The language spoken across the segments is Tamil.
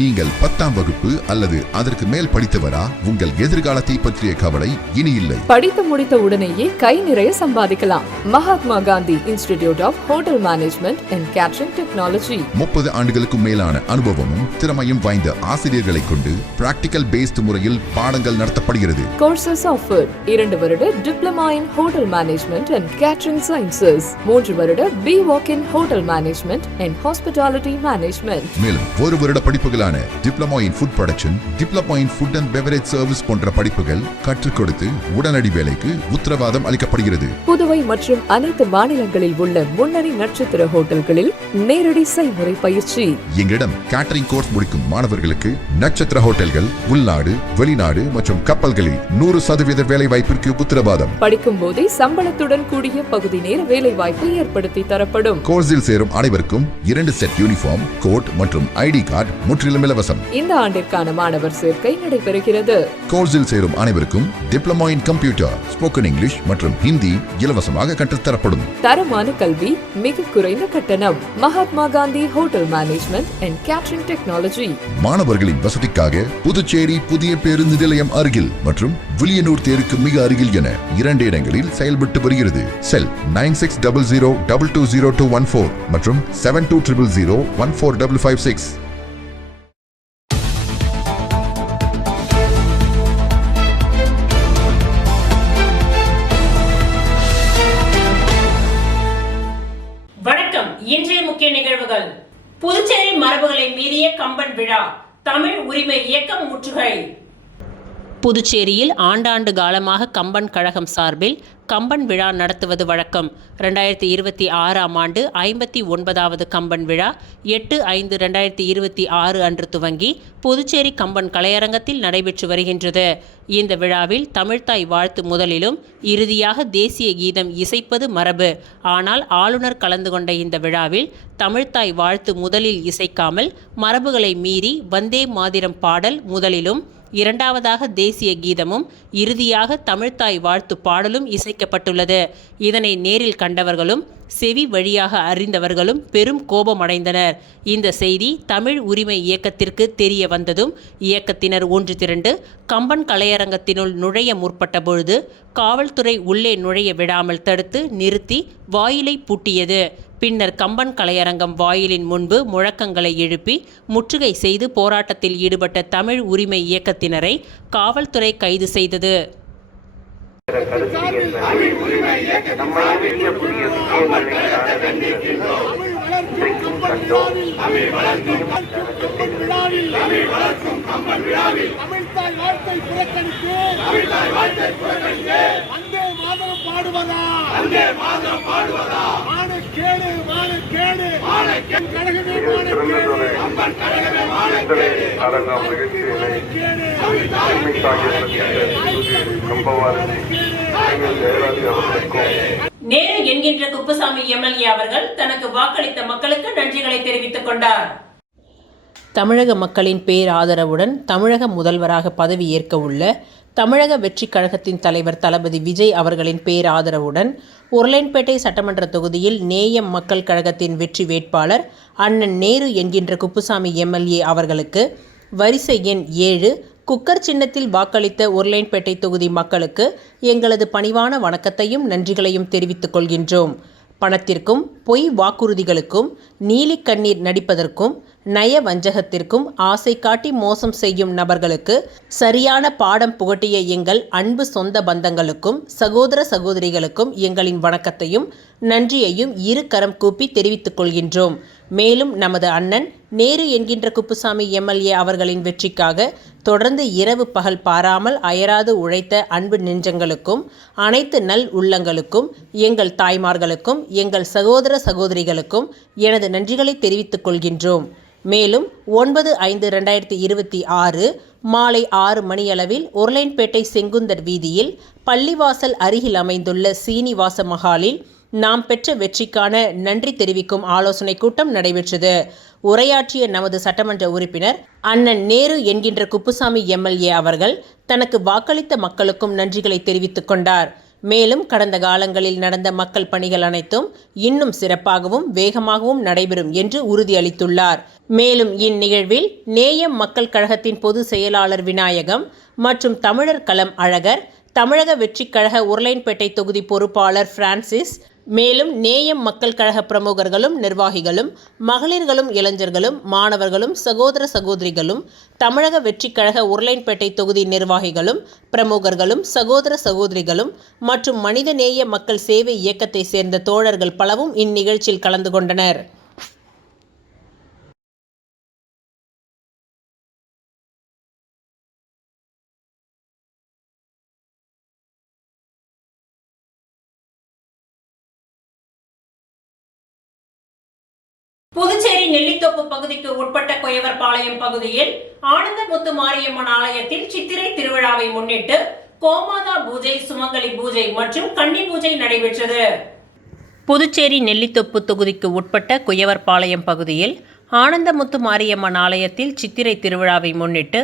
நீங்கள் 10ஆம் வகுப்பு அல்லது அதற்கு மேல் படித்தவரா? உங்கள் எதிர்காலத்தை பற்றிய கவலை இனி இல்லை. படித்து முடித்த உடனேயே கை நிறைய சம்பாதிக்கலாம். Mahatma Gandhi institute of hotel management and catering technology. 30 ஆண்டுகளுக்கும் மேலான அனுபவமும் திறமையும் வாய்ந்த ஆசிரியர்களை கொண்டு பிராக்டிகல் பேஸ்ட் முறையில் பாடங்கள் நடத்தப்படுகிறது. கோர்சஸ் ஆஃபர் 2 வருட diploma in hotel management and catering sciences, 3 வருட BWalk in hotel management and hospitality management. மேலும் 1 வருட படிப்புகளான diploma in food production, diploma in food and beverage service போன்ற படிப்புகள் கற்றுக் கொடுத்து உடனடி வேலைக்கு உத்தரவாதம் அளிக்கப்படுகிறது. புதுவை மற்றும் அனைத்து மாநிலங்களில் உள்ள முன்னணி நட்சத்திர ஹோட்டல்களில் நேரடி செய்முறை பயிற்சி. எங்களிடம் கேட்டரிங் கோர்ஸ் முடிக்கும் மாணவர்களுக்கு நட்சத்திர ஹோட்டல்கள், உள்நாடு, வெளிநாடு மற்றும் கப்பல்களில் 100% வேலை வாய்ப்பிற்கு உத்தரவாதம். படிக்கும் போதே சம்பளத்துடன் கூடிய பகுதி நேர வேலை வாய்ப்பு ஏற்படுத்தி தரப்படும். கோர்ஸில் சேரும் அனைவருக்கும் 2 செட் யூனிஃபார்ம், கோட் மற்றும் ஐடி கார்டு முற்றிலும் இலவசம். இந்த ஆண்டிற்கான மாணவர் சேர்க்கை நடைபெறுகிறது. கோர்ஸில் சேரும் அனைவருக்கும் diploma in computer, spoken English மற்றும் ஹிந்தி இலவசமாக கற்றுத்தரப்படும். தரமான கல்வி, மிக குறைந்த கட்டணம். Mahatma Gandhi hotel management and catering technology. மாணவர்களின் வசதிக்காக புதுச்சேரி புதிய பேருந்து நிலையம் அருகில் மற்றும் வில்லியனூர் தேருக்கு மிக அருகில் என 2 இடங்களில் செயல்பட்டு வருகிறது. செல் 9600220214 மற்றும் 7200014556. வணக்கம். இன்றைய முக்கிய நிகழ்வுகள்: புதுச்சேரி மரபுகளை மீறிய கம்பன் விழா, தமிழ் உரிமை இயக்கம் முற்றுகை. புதுச்சேரியில் ஆண்டாண்டு காலமாக கம்பன் கழகம் சார்பில் கம்பன் விழா நடத்துவது வழக்கம். 2026ஆம் ஆண்டு 59வது கம்பன் விழா 8/5/2026 அன்று துவங்கி புதுச்சேரி கம்பன் கலையரங்கத்தில் நடைபெற்று வருகின்றது. இந்த விழாவில் தமிழ்த்தாய் வாழ்த்து முதலிலும் இறுதியாக தேசிய கீதம் இசைப்பது மரபு. ஆனால் ஆளுநர் கலந்து கொண்ட இந்த விழாவில் தமிழ்த்தாய் வாழ்த்து முதலில் இசைக்காமல் மரபுகளை மீறி வந்தே மாதிரம் பாடல் முதலிலும், இரண்டாவதாக தேசிய கீதமும், இறுதியாக தமிழ்த்தாய் வாழ்த்து பாடலும் இசைக்கப்பட்டுள்ளது. இதனை நேரில் கண்டவர்களும் செவி வழியாக அறிந்தவர்களும் பெரும் கோபமடைந்தனர். இந்த செய்தி தமிழ் உரிமை இயக்கத்திற்கு தெரிய வந்ததும் இயக்கத்தினர் ஒன்று திரண்டு கம்பன் கலையரங்கத்தினுள் நுழைய முற்பட்ட பொழுது காவல்துறை உள்ளே நுழைய விடாமல் தடுத்து நிறுத்தி வாயிலை பூட்டியது. பின்னர் கம்பன் கலையரங்கம் வாயிலின் முன்பு முழக்கங்களை எழுப்பி முற்றுகை செய்து போராட்டத்தில் ஈடுபட்ட தமிழ் உரிமை இயக்கத்தினரை காவல்துறை கைது செய்தது. நேரு என்கின்ற குப்புசாமி எம்எல்ஏ அவர்கள் தனக்கு வாக்களித்த மக்களுக்கு நன்றிகளை தெரிவித்துக் கொண்டார். தமிழக மக்களின் பேராதரவுடன் தமிழக முதல்வராக பதவியேற்க உள்ள தமிழக வெற்றி கழகத்தின் தலைவர் தளபதி விஜய் அவர்களின் பேராதரவுடன் உருளையன்பேட்டை சட்டமன்ற தொகுதியில் நேயம் மக்கள் கழகத்தின் வெற்றி வேட்பாளர் அண்ணன் நேரு என்கின்ற குப்புசாமி எம்எல்ஏ அவர்களுக்கு வரிசை எண் 7 குக்கர் சின்னத்தில் வாக்களித்த உருளையன்பேட்டை தொகுதி மக்களுக்கு எங்களது பணிவான வணக்கத்தையும் நன்றிகளையும் தெரிவித்துக் கொள்கின்றோம். பணத்திற்கும் பொய் வாக்குறுதிகளுக்கும் நீலி கண்ணீர் நடிப்பதற்கும் நய வஞ்சகத்திற்கும் ஆசை காட்டி மோசம் செய்யும் நபர்களுக்கு சரியான பாடம் புகட்டிய எங்கள் அன்பு சொந்த பந்தங்களுக்கும் சகோதர சகோதரிகளுக்கும் எங்களின் வணக்கத்தையும் நன்றியையும் இரு கரம் கூப்பி தெரிவித்துக் கொள்கின்றோம். மேலும் நமது அண்ணன் நேரு என்கின்ற குப்புசாமி எம்எல்ஏ அவர்களின் வெற்றிக்காக தொடர்ந்து இரவு பகல் பாராமல் அயராது உழைத்த அன்பு நெஞ்சங்களுக்கும் அனைத்து நல் உள்ளங்களுக்கும் எங்கள் தாய்மார்களுக்கும் எங்கள் சகோதர சகோதரிகளுக்கும் எனது நன்றிகளை தெரிவித்துக் கொள்கின்றோம். மேலும் 9/5/2026 மாலை 6 மணியளவில் உருளையன்பேட்டை செங்குந்தர் வீதியில் பள்ளிவாசல் அருகில் அமைந்துள்ள சீனிவாச மஹாலில் நாம் பெற்ற வெற்றிக்கான நன்றி தெரிவிக்கும் ஆலோசனை கூட்டம் நடைபெற்றது. உரையாற்றிய நமது சட்டமன்ற உறுப்பினர் அண்ணன் நேரு என்கின்ற குப்புசாமி எம்எல்ஏ அவர்கள் தனக்கு வாக்களித்த மக்களுக்கும் நன்றிகளை தெரிவித்துக் கொண்டார். மேலும் கடந்த காலங்களில் நடந்த மக்கள் பணிகள் அனைத்தும் இன்னும் சிறப்பாகவும் வேகமாகவும் நடைபெறும் என்று உறுதியளித்துள்ளார். மேலும் இந்நிகழ்வில் நேயம் மக்கள் கழகத்தின் பொதுச் செயலாளர் விநாயகம் மற்றும் தமிழர் களம் அழகர், தமிழக வெற்றிக் கழக உருளையன்பேட்டை தொகுதி பொறுப்பாளர் பிரான்சிஸ், மேலும் நேயம் மக்கள் கழக பிரமுகர்களும் நிர்வாகிகளும் மகளிர்களும் இளைஞர்களும் மாணவர்களும் சகோதர சகோதரிகளும் தமிழக வெற்றிக் கழக உருளையன்பேட்டை தொகுதி நிர்வாகிகளும் பிரமுகர்களும் சகோதர சகோதரிகளும் மற்றும் மனிதநேய மக்கள் சேவை இயக்கத்தை சேர்ந்த தோழர்கள் பலவும் இந்நிகழ்ச்சியில் கலந்து கொண்டனர். புதுச்சேரி நெல்லித்தோப்பு பகுதிக்கு உட்பட்ட கொயவர்பாளையம் பகுதியில் ஆனந்தமுத்து மாரியம்மன் ஆலயத்தில் சித்திரை திருவிழாவை முன்னிட்டு கோமாதா பூஜை, சுமங்கலி பூஜை மற்றும் கன்னி பூஜை நடைபெற்றது. புதுச்சேரி நெல்லித்தோப்பு தொகுதிக்கு உட்பட்ட கொயவர்பாளையம் பகுதியில் ஆனந்தமுத்து மாரியம்மன் ஆலயத்தில் சித்திரை திருவிழாவை முன்னிட்டு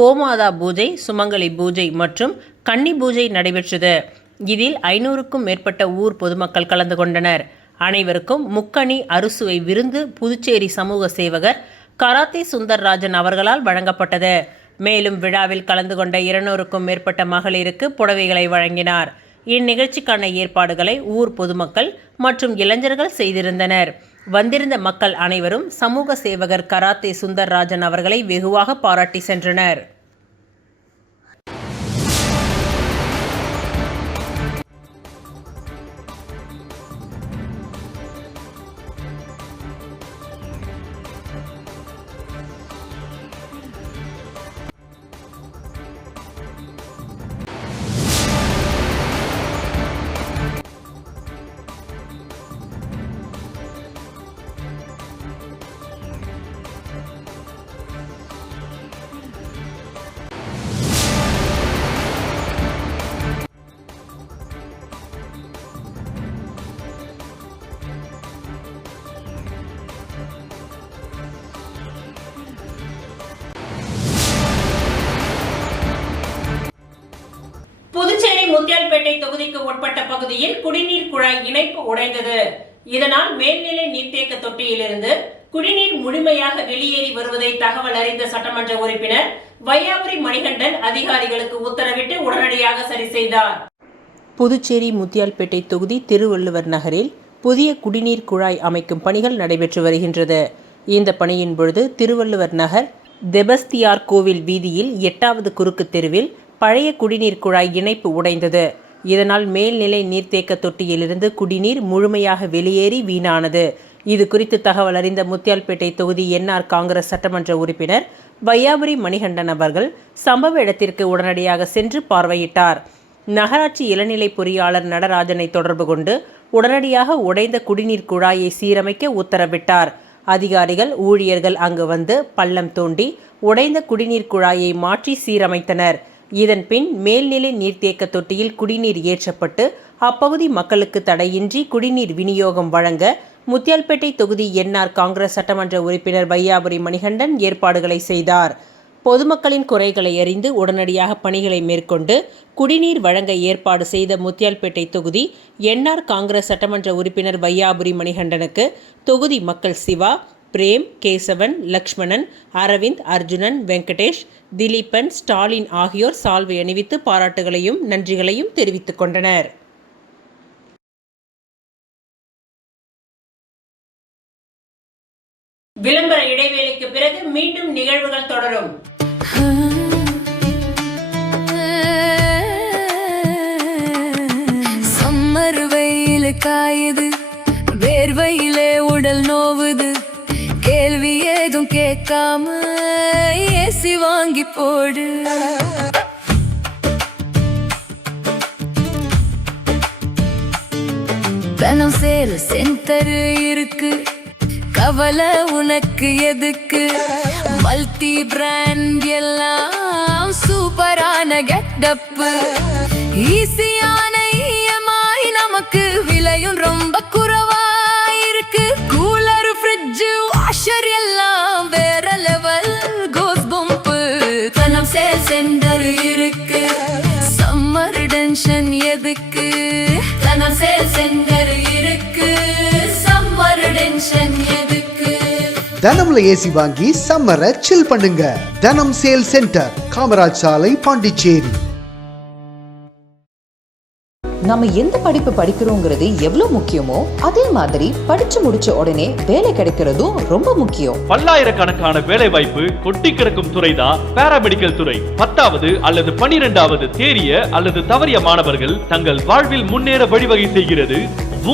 கோமாதா பூஜை, சுமங்கலி பூஜை மற்றும் கன்னி பூஜை நடைபெற்றது. இதில் 500க்கும் மேற்பட்ட ஊர் பொதுமக்கள் கலந்து கொண்டனர். அனைவருக்கும் முக்கணி அறுசுவை விருந்து புதுச்சேரி சமூக சேவகர் கராத்தே சுந்தர்ராஜன் அவர்களால் வழங்கப்பட்டது. மேலும் விழாவில் கலந்து கொண்ட 200க்கும் மேற்பட்ட மகளிருக்கு புடவைகளை வழங்கினார். இந்நிகழ்ச்சிக்கான ஏற்பாடுகளை ஊர் பொதுமக்கள் மற்றும் இளைஞர்கள் செய்திருந்தனர். வந்திருந்த மக்கள் அனைவரும் சமூக சேவகர் கராத்தே சுந்தர்ராஜன் அவர்களை வெகுவாக பாராட்டி சென்றனர். புதுச்சேரி முத்தியால்பேட்டை தொகுதிக்கு உட்பட்ட பகுதியில் குடிநீர் குழாய் இணைப்பு உடைந்தது. இதனால் மேல்நிலை நீர்த்தேக்க தொட்டியிலிருந்து குடிநீர் முழுமையாக வெளியேறி வருவதை தகவல் அறிந்த சட்டமன்ற உறுப்பினர் வையாபுரி மணிகண்டன் அதிகாரிகளுக்கு உத்தரவிட்டு உடனடியாக சரி செய்தார். புதுச்சேரி முத்தியால்பேட்டை தொகுதி திருவள்ளுவர் நகரில் புதிய குடிநீர் குழாய் அமைக்கும் பணிகள் நடைபெற்று வருகின்றது. இந்த பணியின் பொழுது திருவள்ளுவர் நகர் தெபஸ்தியார் கோவில் வீதியில் 8வது குறுக்கு தெருவில் பழைய குடிநீர் குழாய் இணைப்பு உடைந்தது. இதனால் மேல்நிலை நீர்த்தேக்க தொட்டியிலிருந்து குடிநீர் முழுமையாக வெளியேறி வீணானது. இது குறித்து தகவல் அறிந்த முத்தியால்பேட்டை தொகுதி NR காங்கிரஸ் சட்டமன்ற உறுப்பினர் வையாபுரி மணிகண்டன் அவர்கள் சம்பவ இடத்திற்கு உடனடியாக சென்று பார்வையிட்டார். நகராட்சி இளநிலை பொறியாளர் நடராஜனை தொடர்பு கொண்டு உடனடியாக உடைந்த குடிநீர் குழாயை சீரமைக்க உத்தரவிட்டார். அதிகாரிகள் ஊழியர்கள் அங்கு வந்து பள்ளம் தோண்டி உடைந்த குடிநீர் குழாயை மாற்றி சீரமைத்தனர். இதன் பின் மேல்நிலை நீர்த்தேக்க தொட்டியில் குடிநீர் ஏற்றப்பட்டு அப்பகுதி மக்களுக்கு தடையின்றி குடிநீர் விநியோகம் வழங்க முத்தியால்பேட்டை தொகுதி NR காங்கிரஸ் சட்டமன்ற உறுப்பினர் வையாபுரி மணிகண்டன் ஏற்பாடுகளை செய்தார். பொதுமக்களின் குறைகளை அறிந்து உடனடியாக பணிகளை மேற்கொண்டு குடிநீர் வழங்க ஏற்பாடு செய்த முத்தியால்பேட்டை தொகுதி NR காங்கிரஸ் சட்டமன்ற உறுப்பினர் வையாபுரி மணிகண்டனுக்கு தொகுதி மக்கள் சிவா, பிரேம், கேசவன், லக்ஷ்மணன், அரவிந்த், அர்ஜுனன், வெங்கடேஷ், திலீபன், ஸ்டாலின் ஆகியோர் சால்வை அணிவித்து பாராட்டுகளையும் நன்றிகளையும் தெரிவித்துக் கொண்டனர். விளம்பர இடைவேளைக்கு பிறகு மீண்டும் நிகழ்வுகள் தொடரும். சம்மர் வெயில் காயுது, வேர்வையிலே உடல் நோவுது, கேள்வி ஏதும் கேட்காம ஏசி வாங்கி போடு. பணம் சேல் சென்டர் இருக்கு, கவலை உனக்கு எதுக்கு? மல்டி பிராண்ட் எல்லாம் சூப்பரான கெட்டப்பு, ஈஸியான EMI, நமக்கு விலையும் ரொம்ப குறைவா இருக்கு. கூலர், ஃப்ரிட்ஜ், வாஷர் எல்லாம் வேற லெவல், கோஸ் பம்பு. பணம் சேல் சென்டர் இருக்கு, சம்மர் டென்ஷன் எதுக்கு? தனம்ல ஏசி வாங்கி சம்மரை சில் பண்ணுங்க. தனம் சேல் சென்டர், காமராஜ் சாலை, பாண்டிச்சேரி. நம்ம எந்த படிப்பு படிக்கிறோங்கிறது எவ்வளவு முக்கியமோ அதே மாதிரி படிச்சு முடிச்ச உடனே வேலை கிடைக்கிறதும் ரொம்ப முக்கியம். பல்லாயிரக்கணக்கான வேலை வாய்ப்பு கொட்டி கிடக்கும் துறைதான் பாராமெடிக்கல் துறை. 10வது அல்லது 12வது தேறிய அல்லது தவறிய மாணவர்கள் தங்கள் வாழ்வில் முன்னேற வழிவகை செய்கிறது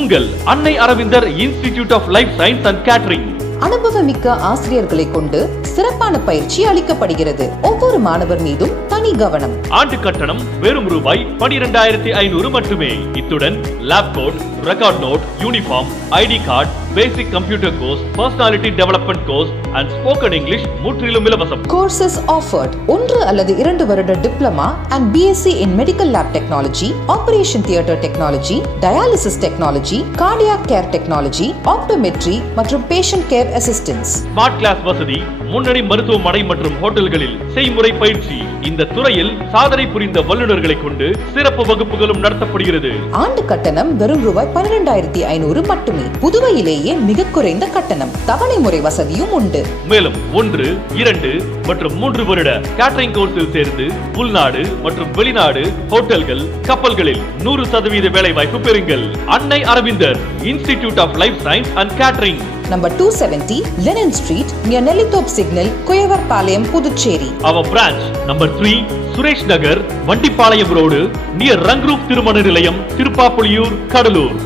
உங்கள் Annai Aravindar institute of life science and catering. அனுபவமிக்க ஆசிரியர்களை கொண்டு சிறப்பான பயிற்சி அளிக்கப்படுகிறது. ஒவ்வொரு மாணவர் மீதும் தனி கவனம். ஆண்டு கட்டணம் வெறும் ரூபாய் 12,500 மட்டுமே. இத்துடன் lab coat, record note, uniform, ID card, basic computer course, personality development course and spoken English முற்றிலும் இலவசம். கோர்சஸ் ஆஃபர்ட் 1 அல்லது 2 வருட diploma and BSc in medical lab technology, operation theatre technology, dialysis technology, cardiac care technology, optometry மற்றும் patient care assistance. Smart class வசதி, முன்னணி மருத்துவமனை மற்றும் ஹோட்டல்களில் செய்முறை பயிற்சி. இந்த துறையில் சாதனை புரிந்த வல்லுநர்களை கொண்டு சிறப்பு வகுப்புகளும் நடத்தப்படுகிறது. ஆண்டு கட்டணம் வெறும் ரூபாய் 12,500 மட்டுமே. புதுவையிலேயே மிக குறைந்த கட்டணம். தவணை முறை வசதியும் உண்டு. மேலும் 1, 2 மற்றும் 3 வருட கேட்டரிங் கோர்ஸில் சேர்ந்து உள்நாடு மற்றும் வெளிநாடு ஹோட்டல்கள், கப்பல்களில் 100% வேலை வாய்ப்பு பெறுங்கள். Annai Aravindar institute of life science and catering, Number 270 Lennon Street near Nellitop Signal, Kuyavarpalayam, Puducherry. Our branch number 3 Suresh Nagar, Vandipalayam Road near Rangroop திருமண நிலையம், திருப்பாப்புலியூர், கடலூர்.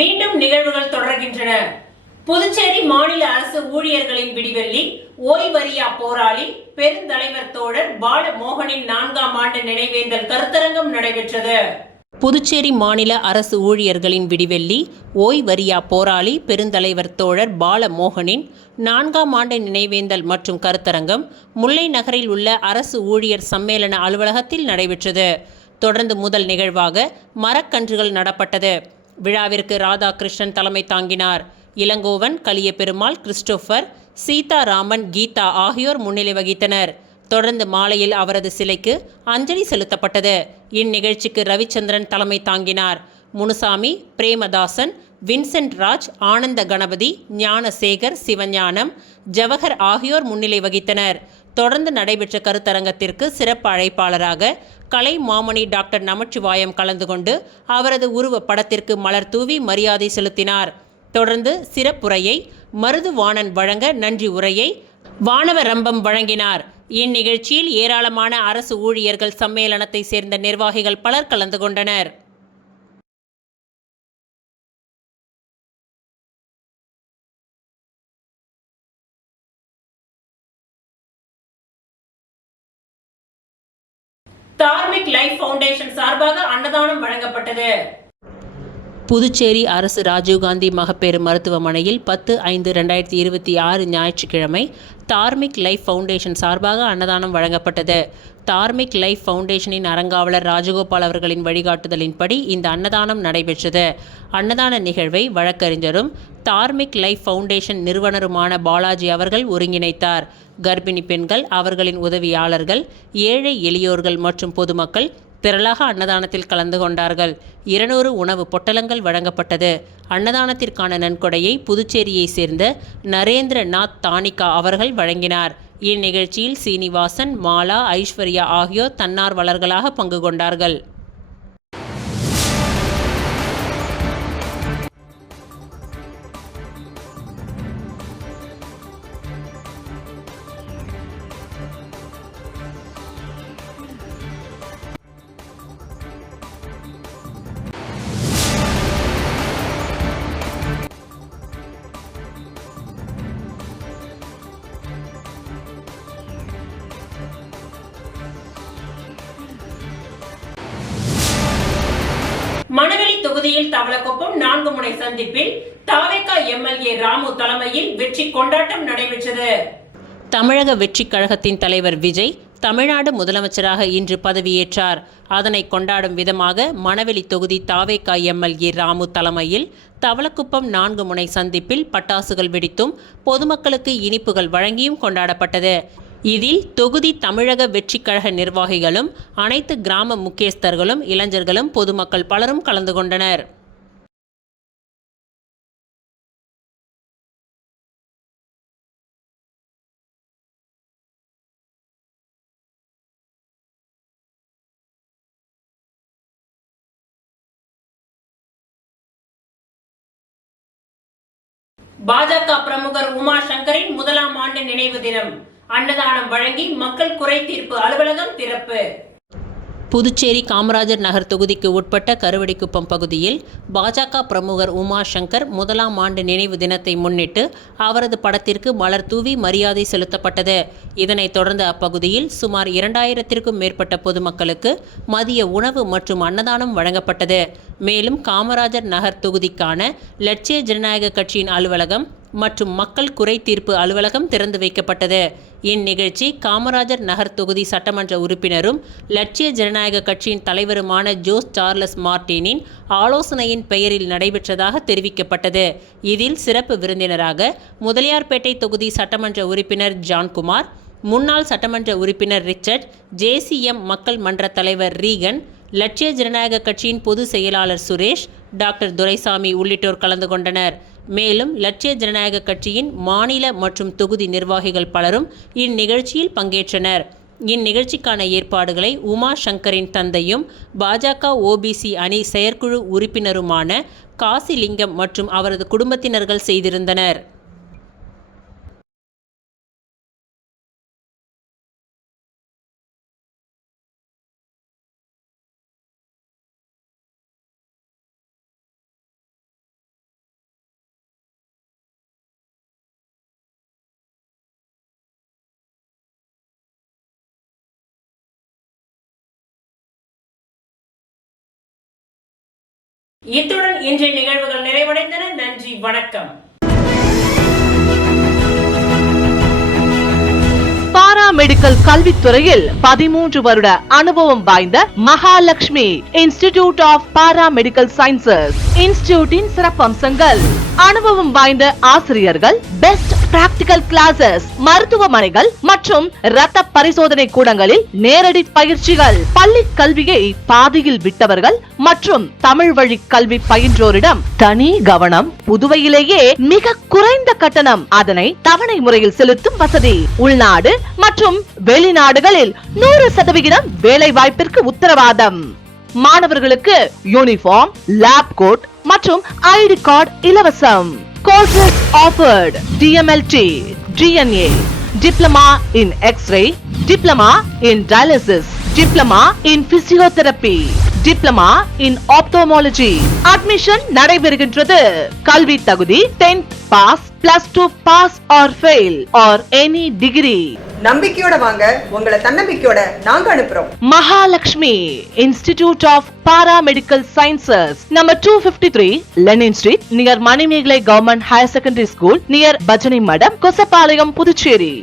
மீண்டும் நிகழ்வுகள் தொடர்கின்றன. புதுச்சேரி மாநில அரசு ஊழியர்களின் விடிவெள்ளி ஓய்வறியா போராளி பெருந்தலைவர் தோழர் பாலமோகனின் 4ஆம் ஆண்டு நினைவேந்தல் கருத்தரங்கம் நடைபெற்றது. புதுச்சேரி மாநில அரசு ஊழியர்களின் விடிவெள்ளி ஓய்வறியா போராளி பெருந்தலைவர் தோழர் பாலமோகனின் 4ஆம் ஆண்டு நினைவேந்தல் மற்றும் கருத்தரங்கம் முல்லை நகரில் உள்ள அரசு ஊழியர் சம்மேளன அலுவலகத்தில் நடைபெற்றது. தொடர்ந்து முதல் நிகழ்வாக மரக்கன்றுகள் நடப்பட்டது. விழாவிற்கு ராதாகிருஷ்ணன் தலைமை தாங்கினார். இளங்கோவன், கலியபெருமாள், கிறிஸ்டோபர், சீதாராமன், கீதா ஆகியோர் முன்னிலை வகித்தனர். தொடர்ந்து மாலையில் அவரது சிலைக்கு அஞ்சலி செலுத்தப்பட்டது. இந்நிகழ்ச்சிக்கு ரவிச்சந்திரன் தலைமை தாங்கினார். முனுசாமி, பிரேமதாசன், வின்சென்ட் ராஜ், ஆனந்த கணபதி, ஞானசேகர், சிவஞானம், ஜவஹர் ஆகியோர் முன்னிலை வகித்தனர். தொடர்ந்து நடைபெற்ற கருத்தரங்கத்திற்கு சிறப்பு அழைப்பாளராக கலை மாமணி டாக்டர் நமச்சிவாயம் கலந்து கொண்டு அவரது உருவ படத்திற்கு மலர் தூவி மரியாதை செலுத்தினார். தொடர்ந்து சிறப்புரையை மருதுவாணன் வழங்க நன்றி உரையை வானவரம்பம் வழங்கினார். இந்நிகழ்ச்சியில் ஏராளமான அரசு ஊழியர்கள் சம்மேளனத்தை சேர்ந்த நிர்வாகிகள் பலர் கலந்து கொண்டனர். தார்மிக் லைஃப் ஃபவுண்டேஷன் சார்பாக அன்னதானம் வழங்கப்பட்டது. புதுச்சேரி அரசு ராஜீவ்காந்தி மகப்பேறு மருத்துவமனையில் 10/5/2026 ஞாயிற்றுக்கிழமை தார்மிக் லைஃப் ஃபவுண்டேஷன் சார்பாக அன்னதானம் வழங்கப்பட்டது. தார்மிக் லைஃப் ஃபவுண்டேஷனின் அறங்காவலர் ராஜகோபால் அவர்களின் வழிகாட்டுதலின்படி இந்த அன்னதானம் நடைபெற்றது. அன்னதான நிகழ்வை வழக்கறிஞரும் தார்மிக் லைஃப் ஃபவுண்டேஷன் நிறுவனருமான பாலாஜி அவர்கள் ஒருங்கிணைத்தார். கர்ப்பிணி பெண்கள், அவர்களின் உதவியாளர்கள், ஏழை எளியோர்கள் மற்றும் பொதுமக்கள் திரளாக அன்னதானத்தில் கலந்து கொண்டார்கள். 200 உணவு பொட்டலங்கள் வழங்கப்பட்டது. அன்னதானத்திற்கான நன்கொடையை புதுச்சேரியை சேர்ந்த நரேந்திரநாத் தானிகா அவர்கள் வழங்கினார். இந்நிகழ்ச்சியில் சீனிவாசன், மாலா, ஐஸ்வர்யா ஆகியோர் தன்னார்வலர்களாக பங்கு கொண்டார்கள். மணவெளி தொகுதியில் தவளக்குப்பம் 4 முனை சந்திப்பில் தாவேகா எம்எல்ஏ ராமு தலைமையில் வெற்றி கொண்டாட்டம் நடைபெற்றது. தமிழக வெற்றி கழகத்தின் தலைவர் விஜய் தமிழ்நாடு முதலமைச்சராக இன்று பதவியேற்றார். அதனை கொண்டாடும் விதமாக மணவெளி தொகுதி தாவேகா எம்எல்ஏ ராமு தலைமையில் தவளக்குப்பம் 4 முனை சந்திப்பில் பட்டாசுகள் வெடித்தும் பொதுமக்களுக்கு இனிப்புகள் வழங்கியும் கொண்டாடப்பட்டது. இதில் தொகுதி தமிழக வெற்றி கழக நிர்வாகிகளும் அனைத்து கிராம முக்கியஸ்தர்களும் இளைஞர்களும் பொதுமக்கள் பலரும் கலந்து கொண்டனர். பாஜக பிரமுகர் உமா சங்கரின் முதலாம் ஆண்டு நினைவு தினம். அன்னதானம் வழங்கி மக்கள் குறை தீர்ப்பு அலுவலகம் திறப்பு. புதுச்சேரி காமராஜர் நகர் தொகுதிக்கு உட்பட்ட கருவடிக்குப்பம் பகுதியில் பாஜக பிரமுகர் உமா சங்கர் முதலாம் ஆண்டு நினைவு தினத்தை முன்னிட்டு அவரது படத்திற்கு மலர் தூவி மரியாதை செலுத்தப்பட்டது. இதனைத் தொடர்ந்து அப்பகுதியில் சுமார் 2000த்திற்கும் மேற்பட்ட பொதுமக்களுக்கு மதிய உணவு மற்றும் அன்னதானம் வழங்கப்பட்டது. மேலும் காமராஜர் நகர் தொகுதிக்கான லட்சிய ஜனநாயக கட்சியின் அலுவலகம் மற்றும் மக்கள் குறை தீர்ப்பு அலுவலகம் திறந்து வைக்கப்பட்டது. இந்நிகழ்ச்சி காமராஜர் நகர் தொகுதி சட்டமன்ற உறுப்பினரும் லட்சிய ஜனநாயக கட்சியின் தலைவருமான ஜோஸ் சார்லஸ் மார்டினின் ஆலோசனையின் பெயரில் நடைபெற்றதாக தெரிவிக்கப்பட்டது. இதில் சிறப்பு விருந்தினராக முதலியார்பேட்டை தொகுதி சட்டமன்ற உறுப்பினர் ஜான்குமார், முன்னாள் சட்டமன்ற உறுப்பினர் ரிச்சர்ட், JCM மக்கள் மன்ற தலைவர் ரீகன், லட்சிய ஜனநாயக கட்சியின் பொதுச் செயலாளர் சுரேஷ், டாக்டர் துரைசாமி உள்ளிட்டோர் கலந்து கொண்டனர். மேலும் லட்சிய ஜனநாயக கட்சியின் மாநில மற்றும் தொகுதி நிர்வாகிகள் பலரும் இந்நிகழ்ச்சியில் பங்கேற்றனர். இந்நிகழ்ச்சிக்கான ஏற்பாடுகளை உமா சங்கரின் தந்தையும் பாஜக OBC அணி செயற்குழு உறுப்பினருமான காசிலிங்கம் மற்றும் அவரது குடும்பத்தினர்கள் செய்திருந்தனர். இத்துடன் இன்றைய நிகழ்வுகள் நிறைவடைந்தன. நன்றி, வணக்கம். பாராமெடிக்கல் கல்வித்துறையில் 13 வருட அனுபவம் வாய்ந்த Mahalakshmi institute of paramedical sciences. இன்ஸ்டிடியூட்டின் சிறப்பம்சங்கள்: அனுபவம் வாய்ந்த ஆசிரியர்கள், பெஸ்ட் பிராக்டிகல் கிளாஸஸ், மருத்துவமனைகள் மற்றும் இரத்த பரிசோதனை கூடங்களில் நேரடி பயிற்சிகள், பள்ளி கல்வியை பாதியில் விட்டவர்கள் மற்றும் தமிழ் வழி கல்வி பயின்றோரிடம் தனி கவனம். புதுவையிலேயே மிக குறைந்த கட்டணம், அதனை தவணை முறையில் செலுத்தும் வசதி. உள்நாடு மற்றும் வெளிநாடுகளில் 100% வேலை வாய்ப்பிற்கு உத்தரவாதம். மாணவர்களுக்கு யூனிஃபார்ம், லேப் கோட் மற்றும் ID கார்டு இலவசம். Courses offered: DMLT, DNA, Diploma in X-ray, Diploma in Dialysis, Diploma in Physiotherapy, Diploma in Ophthalmology. Admission நடைபெறுகின்றது. கல்வி தகுதி 10th pass, +2 pass or fail or any degree. நம்பிக்கையோட வாங்க, உங்களை தன்னம்பிக்கையோட நாங்க அனுப்புறோம். Mahalakshmi institute of paramedical sciences, number 253 Lenin street, near Manimekalai government higher secondary school, near Bajanai Madam, Kosapalayam, Puducherry.